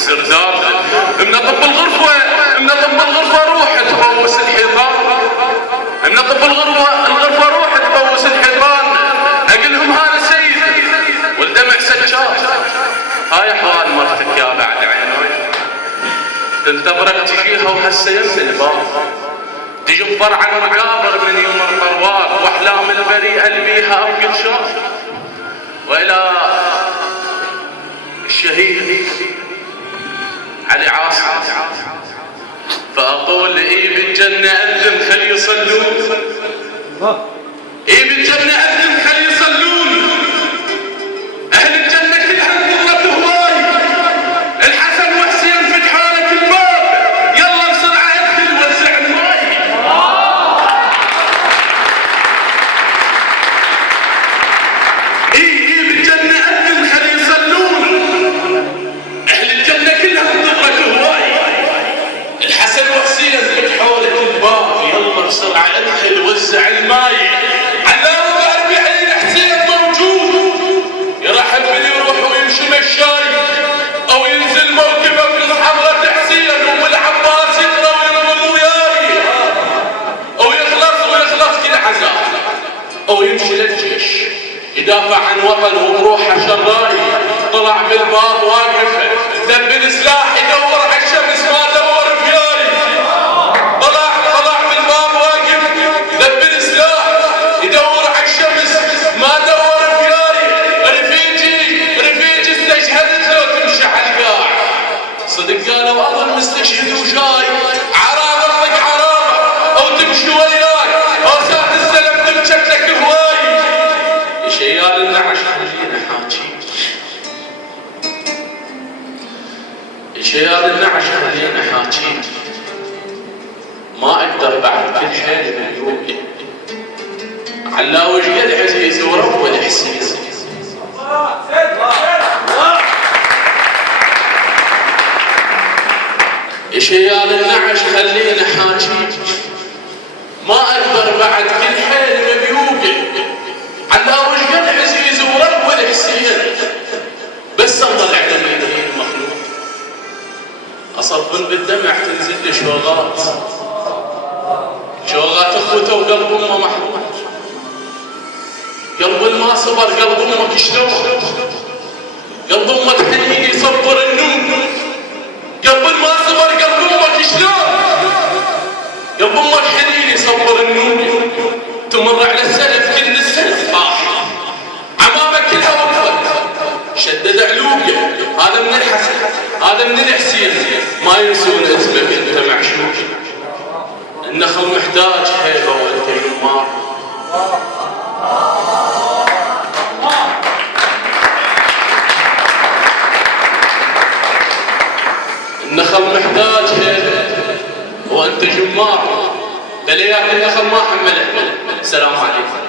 السرداب، منظف الغرفة روح تبوس الحيطان، منظف الغرفة روح تبوس الحيطان، اقلهم هذا سيد والدمع سجار. هاي احوال مرتك يا بعد عيني، تنتظرك تجيها وهسه يم الباب، تجبر عن مقابر من يوم الطروال واحلام البريئة اللي بيها ابيض شاف. والى الشهيد علي عاصم فاقول اي بالجنة اذن خلي يصلون، اي بالجنة اذن خلي يصلون، اهل الجنة كلها نظرة هواي، الحسن وحسين فتح لك الباب، يلا بسرعة ادخل وزع الماي. اي بالجنة اذن خلي يصلون، اهل الجنة كلها نظرة هواي، الحسن وحسين فتحوا لك الباب، يلا بسرعة ادخل وزع الماي. علام قال بحين حسين موجود، يرحب بلي يروح ويمشي مشاي، او ينزل موكبه من حضرة حسين والعباس يقرا وينضم وياي، او يخلص كل عزاء، او يمشي للجيش يدافع عن وطنه بروحه شراي. طلع بالباب واقف ذب سلاح يدور على الشمس ما دور فياي، طلع بالباب واقف ذب سلاح يدور على الشمس ما دور فياي. رفيجي استشهدت لو تمشي على القاع، صدق قالوا اظن مستشهد وجاي، عرابه اطلق عرابه او تمشي وياي، اوساط السلف تمشك لك هواي. شيال النعش خلينا حاجي، شيال النعش خلينا حاجي، ما اقدر بعد كل حيل مليوقي، علا وجقد عزيز ورب الحسين. شيال النعش خلينا حاجي، ما اقدر بعد كل حيل مليوقي، علا وجقد عزيز ورب الحسين. بس الله العلم المخلوق اصفن بالدمع تنزل لي شوغات اخوته وقلب امه محروم، قلب ما صبر قلب امك شلون، قلب امك حنين يصبر النوم، قلب ما صبر قلب امك شلون، قلب امك حنين يصبر النوم. تمر على السلف كل السلف طاح، عمامك كلها وقفت شدد علوقه، هذا من الحسن هذا من الحسين، ما ينسون اسمك انت معشوق. النخل محتاج هيبه وانت يمار، النخل محتاج هيبه وانت جمار، بليات النخل ما حملت. السلام عليكم.